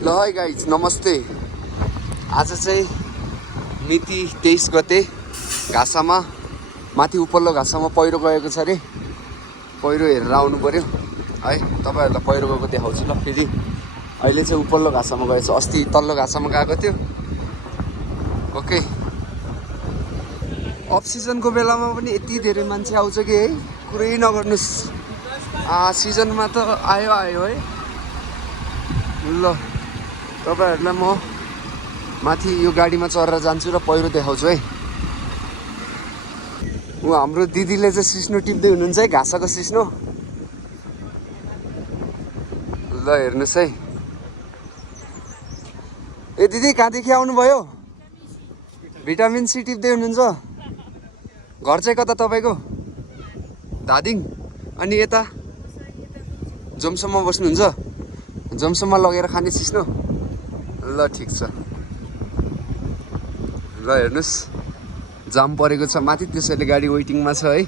ल है गाइज नमस्ते। आज चाहिँ मिति 23 गते घाँसामा माथि उपल्लो घाँसामा पहिरो गएको छ अरे। पहिरो हेरेर आउनु पर्यो है। तपाईहरुलाई पहिरो गएको देखाउँछु ल। फेरि अहिले चाहिँ उपल्लो घाँसामा गएछ, अस्ति तल्लो घाँसामा गएको थियो। ओके, अफ सिजनको बेलामा पनि यति धेरै मान्छे आउँछ कि है कुरै नगर्नुस्। सिजनमा त आयो है। ल तपाईहरुलाई म माथि यो गाडीमा चढेर जान्छु र पहिरो देखाउँछु है। हाम्रो दिदीले चाहिँ सिस्नो टिप्दै हुनुहुन्छ है, घाँसको सिस्नो। ल हेर्नुस् है। ए दिदी कहाँदेखि आउनुभयो? भिटामिन सी टिप्दै हुनुहुन्छ। घर चाहिँ कता तपाईको? धादिङ। अनि यता जमसम्म बस्नुहुन्छ? जमसम्म लगेर खाने सिस्नो। ल ठिक छ। ल हेर्नुस् जाम परेको छ माथि, त्यसैले गाडी वेटिङमा छ है।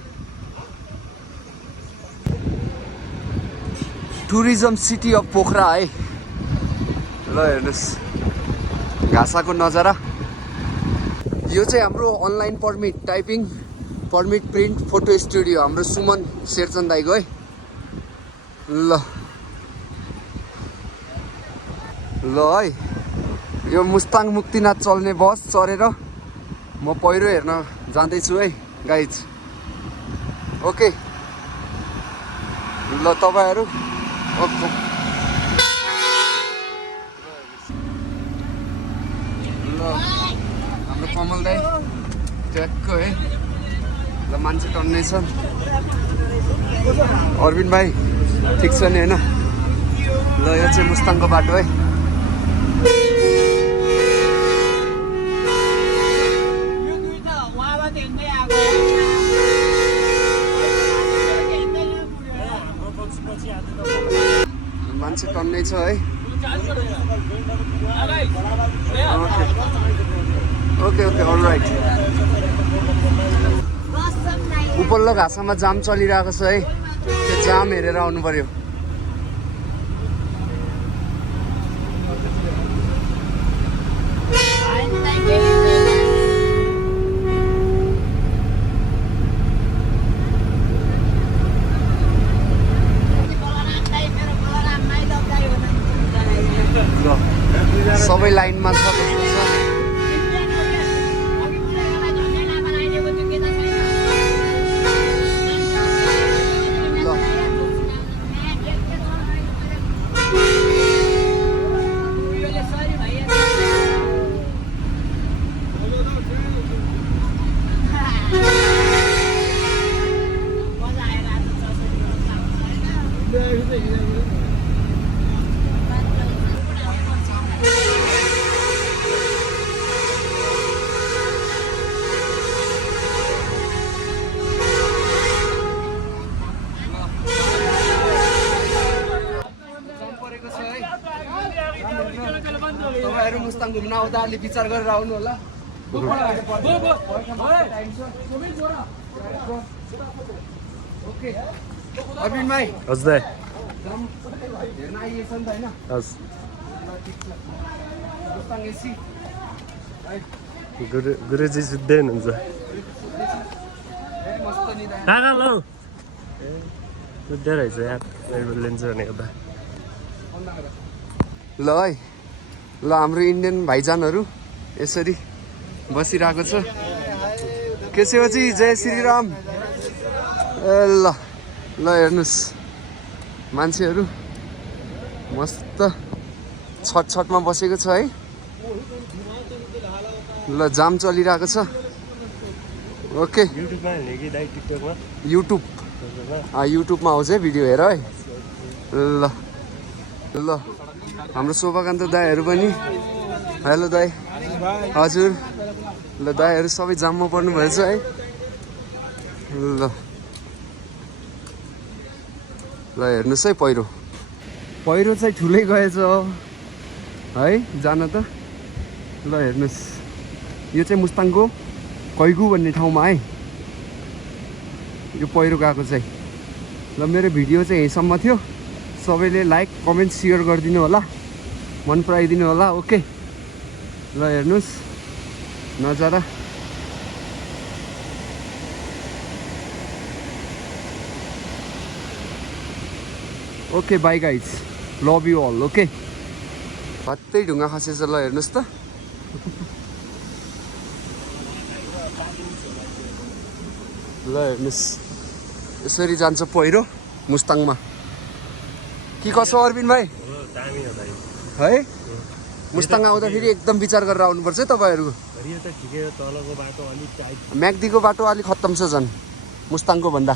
टुरिज्म सिटी अफ पोखरा है। ल हेर्नुस् घाँसाको नजारा। यो चाहिँ हाम्रो online permit, typing permit print photo studio, हाम्रो सुमन शेरचन दाइको है। ल है, यो मुस्ताङ मुक्तिनाथ चल्ने बस चढेर म पहिरो हेर्न जाँदैछु है गाइज। ओके ल तपाईहरु ओके। ल हाम्रो कमल दाइ ट्याक्क है। ल मान्छे टन्नै छ। अरविन्द भाइ ठिक छ नि हैन? ल यो चाहिँ मुस्ताङको बाटो है। मान्छे टन्नै छ है। Okay okay alright. उपल्लो घाँसामा जाम चलिरहेको छ है। त्यो जाम हेरेर आउनु पर्यो। सबै लाइनमा छ। तपाईहरु मुस्ताङ घुम्न आउँदा अलि विचार गरेर आउनु होला। ओके अरविन्द भाइ। हजुर दाइ। हेर्न आइएछ नि त हैन? हजुर। मुस्ताङ एसी है। गुरुजी सुत्दै हुनुहुन्छ। मस्त नि दाइ। काका लौ सुत्दै रहेछ यार, लिन्छ भनेको त। ल है, ल हाम्रो इन्डियन भाइजानहरू यसरी बसिरहेको छ। के छ जी? जय श्री राम। ल ल हेर्नुस् मान्छेहरू मस्त छटमा बसेको छ है। ल जाम चलिरहेको छ। ओके युट्युबमा आउँछ है, भिडियो हेर है। ल ल हाम्रो शोभाकान्त दाइहरू पनि। हेलो दाइ। हजुर। ल दाइहरू सबै जाममा पर्नु भएछ है। ल ल हेर्नुहोस् है पहिरो चाहिँ ठुलै गएछ है जान त। ल हेर्नुहोस् यो चाहिँ मुस्ताङको कैगु भन्ने ठाउँमा है यो पहिरो गएको चाहिँ। ल मेरो भिडियो चाहिँ यहीसम्म थियो। सबैले लाइक कमेन्ट सेयर गरिदिनु होला। मन पराइदिनु होला ओके ल हेर्नुहोस् नजारा okay bye guys love you all okay भत्तै ढुङ्गा खसेछ ल हेर्नुहोस् त ल हेर्नुहोस् यसरी जान्छ पहिरो मुस्ताङमा के कसो अरविन्द भाइ है मुस्ताङ आउँदाखेरि एकदम विचार गरेर आउनुपर्छ है तपाईँहरू म्याग्दीको बाटो अलिक खत्तम छ झन् मुस्ताङको भन्दा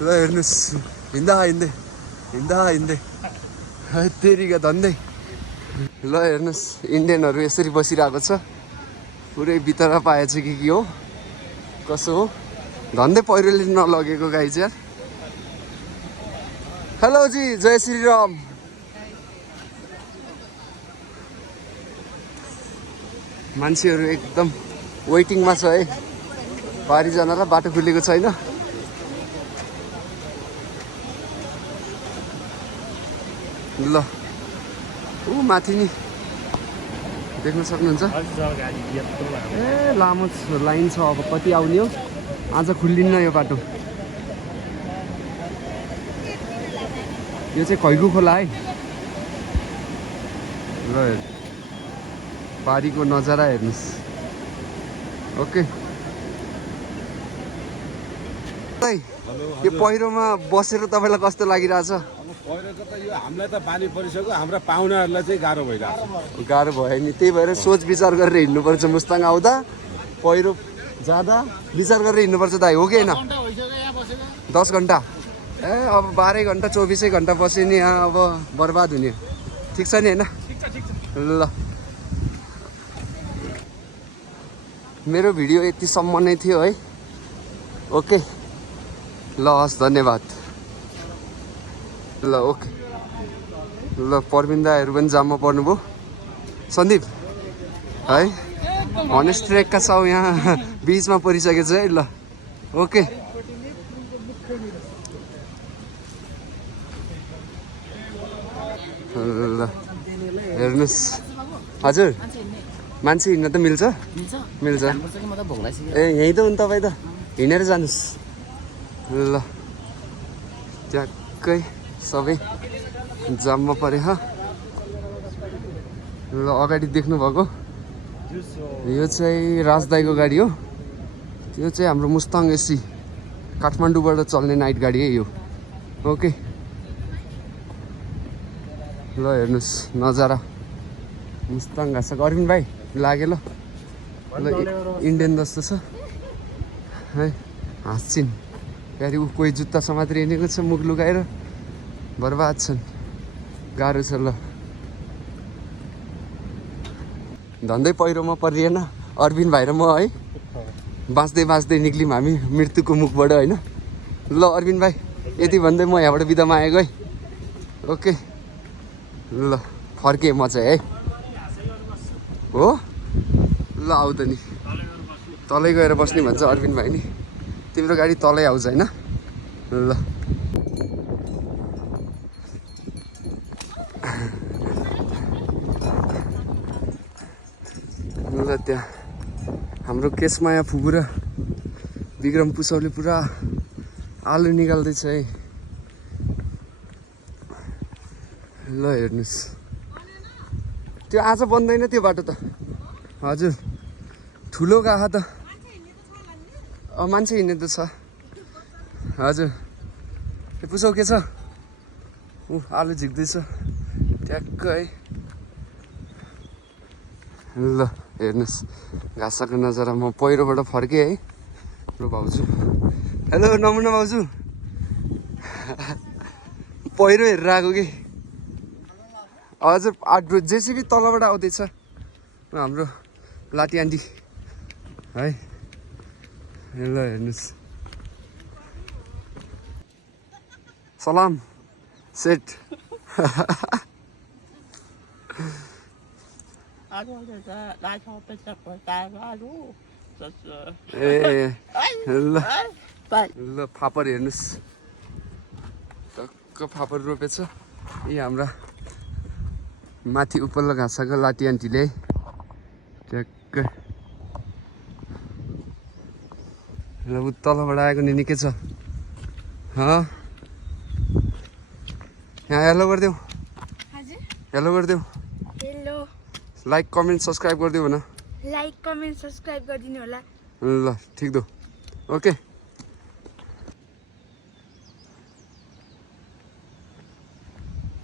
ल हेर्नुहोस् हिँड्दा हिँड्दै हिँड्दा हिँड्दै तेरिका धन्दै ल हेर्नुहोस् इन्डियनहरू यसरी बसिरहेको छ पुरै भित्र पाएछ कि के हो कसो हो धन्दै पहिरोले नलगेको गाइज यार हेलो जी जय श्री राम मान्छेहरू एकदम वेटिङमा छ है पारी जानलाई बाटो खुलेको छैन ल ऊ माथि नि देख्न सक्नुहुन्छ ए लामो लाइन छ अब कति आउने हो आज खुल्लिन्न यो बाटो यो चाहिँ खैगु खोला है ल पारीको नजारा हेर्नुहोस् ओके यो पहिरोमा बसेर तपाईँलाई कस्तो लागिरहेछ पहिरोको त यो हामीलाई त बानी परिसक्यो हाम्रा पाहुनाहरूलाई चाहिँ गाह्रो भइरहेको गाह्रो भयो नि त्यही भएर सोच विचार गरेर हिँड्नुपर्छ मुस्ताङ आउँदा पहिरो जाँदा विचार गरेर हिँड्नुपर्छ दाइ हो कि होइन 10 घन्टा ए अब 12 घन्टा 24 घन्टा बस्यो नि यहाँ अब बर्बाद हुने ठिक छ नि होइन ल मेरो भिडियो यतिसम्म नै थियो है ओके ल हस् धन्यवाद ल ओके ल परबिन्दाहरू पनि जाममा पर्नुभयो सन्दीप है हनेस्ट ट्रेकका छौ यहाँ बिचमा परिसकेको छ है ल ओके ल हेर्नुहोस् हजुर मान्छे हिँड्न त मिल्छ मिल्छ ए यहीँ त हो नि तपाईँ त हिँडेर जानुहोस् ल ट्याक्कै सबै जाममा परे ल अगाडि देख्नुभएको यो चाहिँ राजदाईको गाडी हो त्यो चाहिँ हाम्रो मुस्ताङ एसी काठमाडौँबाट चल्ने नाइट गाडी है यो ओके ल हेर्नुहोस् नजारा मुस्ताङ घाँसको अरविन्द भाइ लाग्यो ल इन्डियन जस्तो छ है हाँस्छिन् फेरि ऊ कोही जुत्ता समातेर हिँडेको छ मुख लुकाएर बर्बाद छन् गाह्रो छ ल धन्दै पहिरोमा परिएन अरविन्द भाइ र म है बाँच्दै बाँच्दै निक्ल्यौँ हामी मृत्युको मुखबाट होइन ल अरविन्द भाइ यति भन्दै म यहाँबाट बिदामा आएको है ओके ल फर्केँ म चाहिँ है हो ल आऊ त नि तलै गएर बस्ने भन्छ अरविन्द भाइ नि तिम्रो गाडी तलै आउँछ होइन ल ल त्यहाँ हाम्रो केशमाया फुपू र विक्रम पुसौले पुरा आलु निकाल्दैछ है ल हेर्नुहोस् त्यो आज बन्दैन त्यो बाटो त हजुर ठुलो गाहा त मान्छे हिँड्ने त छ हजुर पुसौ के छ ऊ आलु झिक्दैछ ट्याक्क है ल हेर्नुहोस् घाँसको नजारा म पहिरोबाट फर्केँ है ल भाउजू हेलो नमुना भाउजू पहिरो हेरेर आएको कि हजुर जेसिबी तलबाट आउँदैछ हाम्रो लाटी आन्टी है ल हेर्नुहोस् सलाम सेट ए ल ल फापर हेर्नुहोस् टक्क फापर रोपेछ यी हाम्रा माथि उपल्लो घाँसको लाटी आन्टीले ट्याक्क ल उ तलबाट आएको नि निकै छ यहाँ हेलो गरिदेऊ हेलो गरिदेऊ हेलो लाइक कमेन्ट सब्सक्राइब गरिदेऊ न लाइक कमेन्ट सब्सक्राइब गरिदिनु होला ल ठिक दो ओके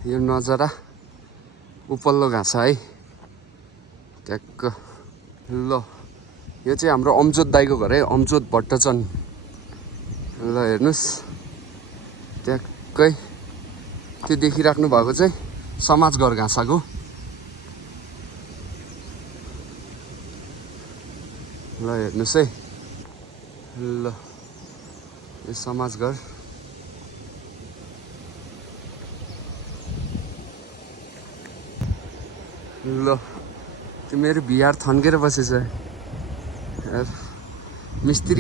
यो नजारा उपल्लो घाँस है ट्याक्क ल यो चाहिँ हाम्रो अमजोत दाइको घर है अमजोत भट्टचन ल हेर्नुहोस् ट्याक्कै त्यो देखिराख्नु भएको चाहिँ समाजघर घाँसाको ल हेर्नुहोस् है ल यो समाजघर ल त्यो मेरो बिहार थन्केर बसेछ मिस्त्री